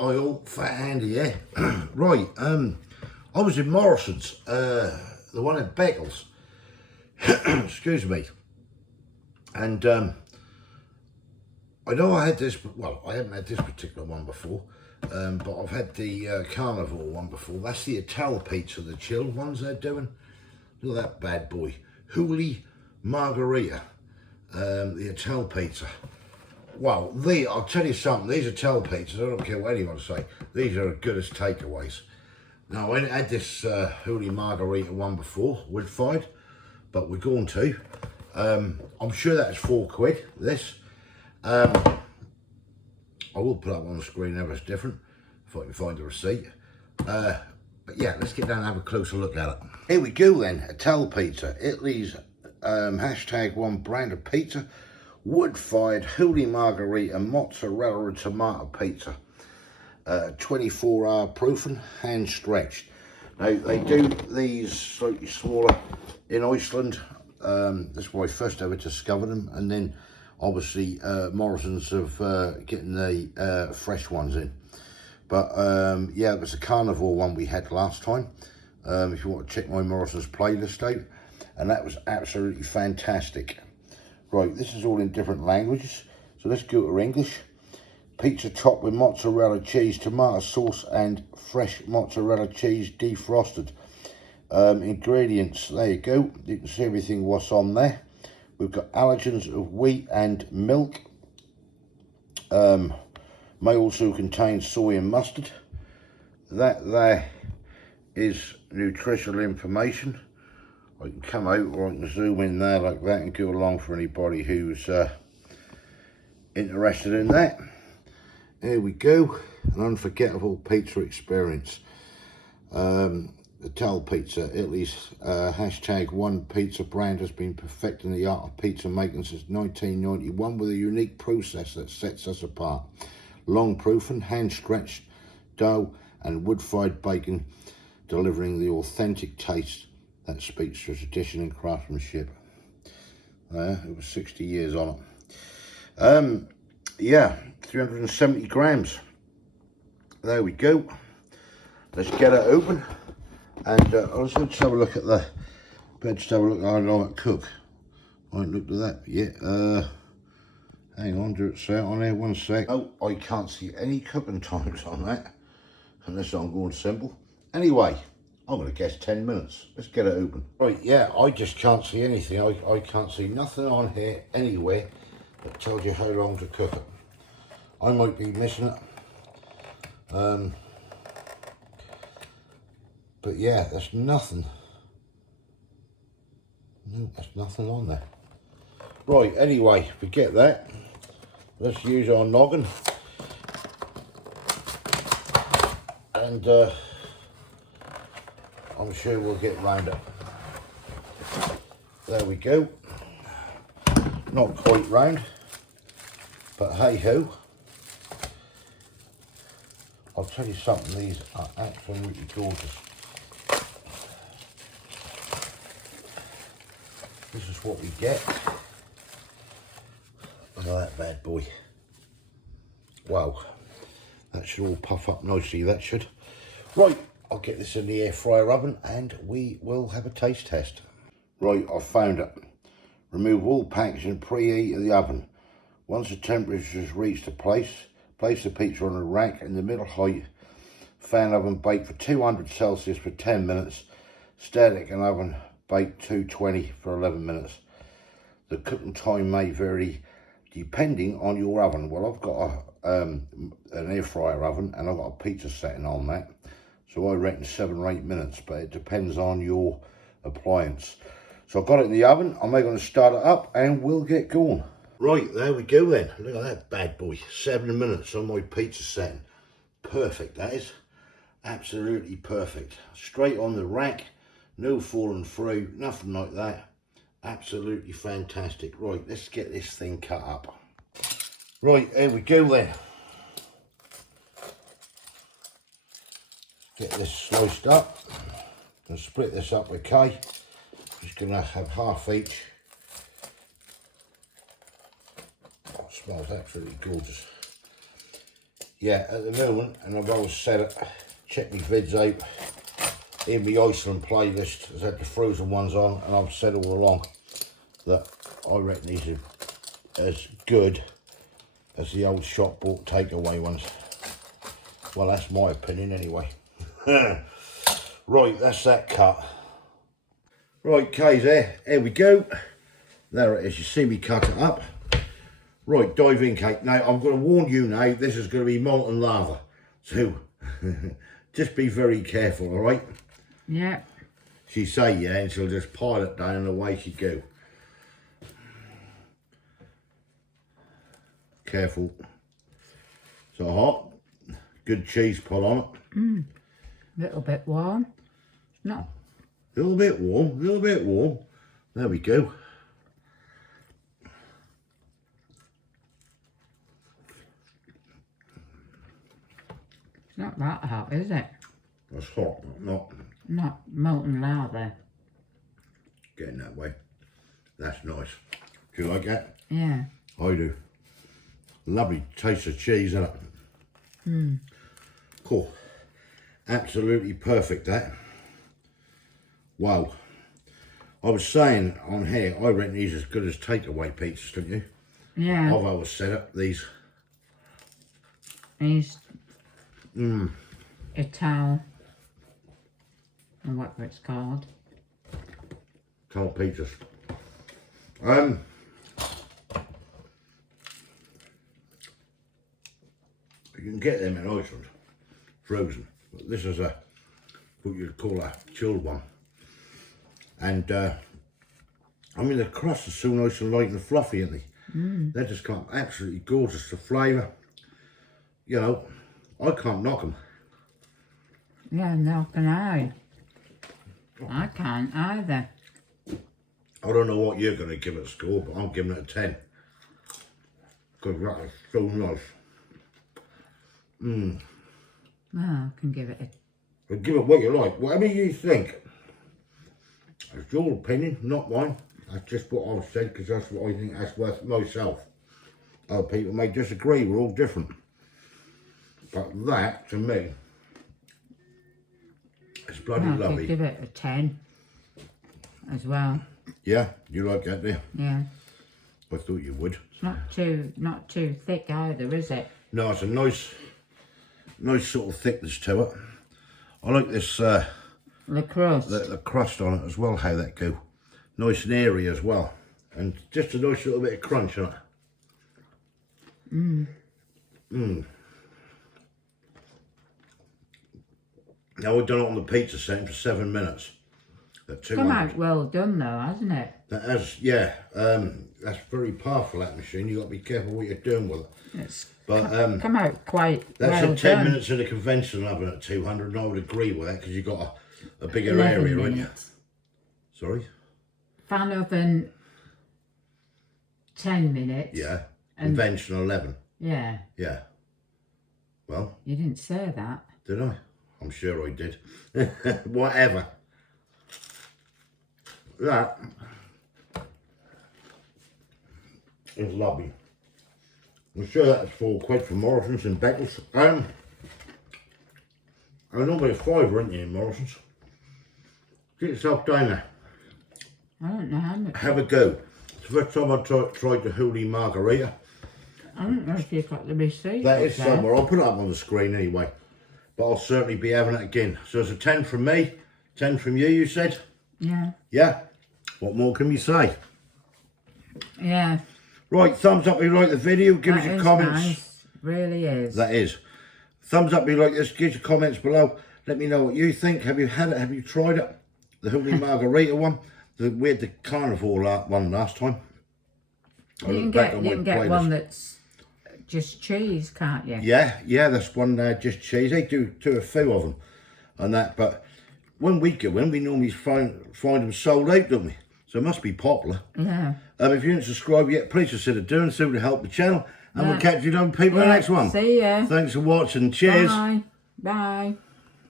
Hi all, fat Andy, yeah. Right, I was in Morrison's, the one in Beccles, excuse me, and I know I had this, well, I haven't had this particular one before, but I've had the Carnivore one before. That's the Ital pizza, the chilled ones they're doing. Look at that bad boy, Hooli Margarita, the Ital pizza. Well, I'll tell you something, these Ital pizzas, I don't care what anyone say, these are as good as takeaways. Now, I had this Hooli Margarita one before, wood-fired, but we're going to. I'm sure that's £4, this. I will put up on the screen if it's different, if I can find the receipt. But yeah, let's get down and have a closer look at it. Here we go then, Ital pizza, Italy's #1 brand of pizza. Wood-fired Hooli Margarita mozzarella and tomato pizza, 24-hour proofing, hand stretched. Now they do these slightly smaller in Iceland. That's where I first ever discovered them, and then obviously Morrison's of getting the fresh ones in. But yeah, it was a Carnivore one we had last time. If you want to check my Morrison's playlist out, and that was absolutely fantastic. Right, this is all in different languages, so let's go to English. Pizza topped with mozzarella cheese, tomato sauce and fresh mozzarella cheese defrosted. Ingredients, there you go, you can see everything what's on there. We've got allergens of wheat and milk. May also contain soy and mustard. That there is nutritional information. I can come out or I can zoom in there like that and go along for anybody who's interested in that. Here we go, an unforgettable pizza experience. Ital Pizza, Italy's #1 pizza brand, has been perfecting the art of pizza making since 1991 with a unique process that sets us apart. Long proofing, hand stretched dough and wood-fired bacon, delivering the authentic taste that speaks to tradition and craftsmanship. It was 60 years on it. Yeah, 370 grams. There we go. Let's get it open. And also just have a look at the bed, just have a look at how long it cook. I haven't looked at that yet. Hang on, do it say it on there, 1 sec. Oh, I can't see any cooking times on that, unless I'm going simple. Anyway, I'm going to guess 10 minutes. Let's get it open. Right, yeah, I just can't see anything. I can't see nothing on here anywhere that tells you how long to cook it. I might be missing it. But yeah, there's nothing. No, there's nothing on there. Right, anyway, forget that. Let's use our noggin. And I'm sure we'll get round it. There we go. Not quite round, but hey ho. I'll tell you something, these are absolutely gorgeous. This is what we get. Look at that bad boy. Wow, that should all puff up nicely, that should. Right, I'll get this in the air fryer oven and we will have a taste test. Right, I've found it. Remove all packaging and preheat in the oven. Once the temperature has reached a place the pizza on a rack in the middle height. Fan oven bake for 200 Celsius for 10 minutes. Static and oven bake 220 for 11 minutes. The cooking time may vary depending on your oven. Well, I've got an air fryer oven and I've got a pizza setting on that. So I reckon 7 or 8 minutes, but it depends on your appliance. So I've got it in the oven. I'm now going to start it up and we'll get going. Right, there we go then. Look at that bad boy. 7 minutes on my pizza setting. Perfect, that is. Absolutely perfect. Straight on the rack. No falling through. Nothing like that. Absolutely fantastic. Right, let's get this thing cut up. Right, there we go then. Get this sliced up. And split this up, okay. Just gonna have half each. Oh, it smells absolutely gorgeous. yeah, at the moment, and I've always said it, check my vids out in my Iceland playlist. I've had the frozen ones on, and I've said all along that I reckon these are as good as the old shop bought takeaway ones. Well, that's my opinion anyway. Right, that's that cut. Right, K's there. Here we go. There it is. You see me cut it up. Right, dive in, Kate. Now, I'm going to warn you now, this is going to be molten lava. So, just be very careful, all right? Yeah. She say yeah, and she'll just pile it down and away she go. Careful. So hot. Good cheese put on it. Little bit warm. Not. A little bit warm, a little bit warm. There we go. It's not that hot, is it? That's hot, not molten lava. getting that way. That's nice. Do you like that? Yeah. I do. Lovely taste of cheese, isn't it? Cool. Absolutely perfect, that. Wow. I was saying on here, I reckon these as good as takeaway pizzas, don't you? Yeah. I've always said it, these. These Ital, or whatever it's called. Tall pizzas. You can get them in Iceland, frozen. But this is a, what you'd call a chilled one. And I mean, the crust is so nice and light and fluffy, aren't they? They just come absolutely gorgeous. The flavour, you know, I can't knock them. Yeah, no can I. I can't either. I don't know what you're going to give it a score, but I'm giving it a 10. Because that is so nice. Well, I can give it a... But give it what you like, whatever you think. It's your opinion, not mine. That's just what I've said, because that's what I think that's worth myself. Other people may disagree, we're all different. But that, to me, is bloody I lovely. could give it a 10 as well. Yeah, you like that, do you? Yeah. I thought you would. It's not too thick either, is it? No, it's a nice sort of thickness to it. I like this, The crust. the crust on it as well, how that go. Nice and airy as well. And just a nice little bit of crunch on it. Now we've done it on the pizza setting for 7 minutes. At 200. Come out well done though, hasn't it? That has, yeah. That's very powerful, that machine. You've got to be careful what you're doing with it. It's But come out quite that's well in 10 done. minutes in a conventional oven at 200, and I would agree with that because you've got a bigger 11 area, haven't you? minutes. Sorry? Fan oven 10 minutes. Yeah. Conventional 11. Yeah. Yeah. Well, You didn't say that. did I? I'm sure I did. Whatever. That is lovely. I'm sure that's £4 from Morrison's in Beccles. I normally a £5, aren't you, in Morrison's? Get yourself down there. I don't know how much. Have a go. It's the first time I tried the Holy Margarita. I don't know if you've got the receipt. That up is there. somewhere. I'll put it up on the screen anyway. But I'll certainly be having it again. So it's a 10 from me, 10 from you said? Yeah. Yeah? What more can we say? Yeah. Right, thumbs up if you like the video. Give us That your is comments. Nice. Really is. That is. Thumbs up if you like this. Give your comments below. Let me know what you think. Have you had it? Have you tried it? The Holy Margarita one. We had the carnivore one last time. You can get one that's just cheese, can't you? Yeah, that's one just cheese. They do a few of them and that, but when we go in, we normally find them sold out, don't we? So it must be popular. Yeah. If you haven't subscribed yet, please consider doing so to help the channel. And we'll catch you down, people, in the next one. See ya. Thanks for watching. Cheers. Bye. Bye.